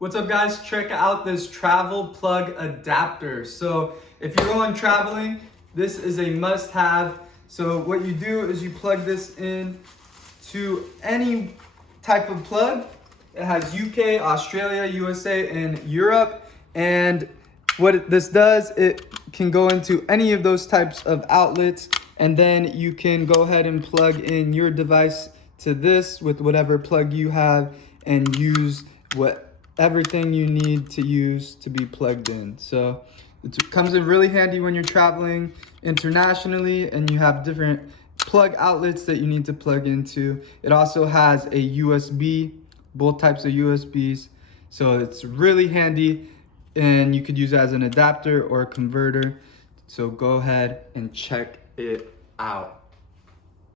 What's up guys, check out this travel plug adapter. So if you're going traveling, this is a must have. So what you do is you plug this in to any type of plug. It has UK, Australia, USA, and Europe. And what this does, it can go into any of those types of outlets, and then you can go ahead and plug in your device to this with whatever plug you have and use everything you need to use to be plugged in. So it comes in really handy when you're traveling internationally and you have different plug outlets that you need to plug into. It also has a USB, both types of USBs. So it's really handy and you could use it as an adapter or a converter. So go ahead and check it out.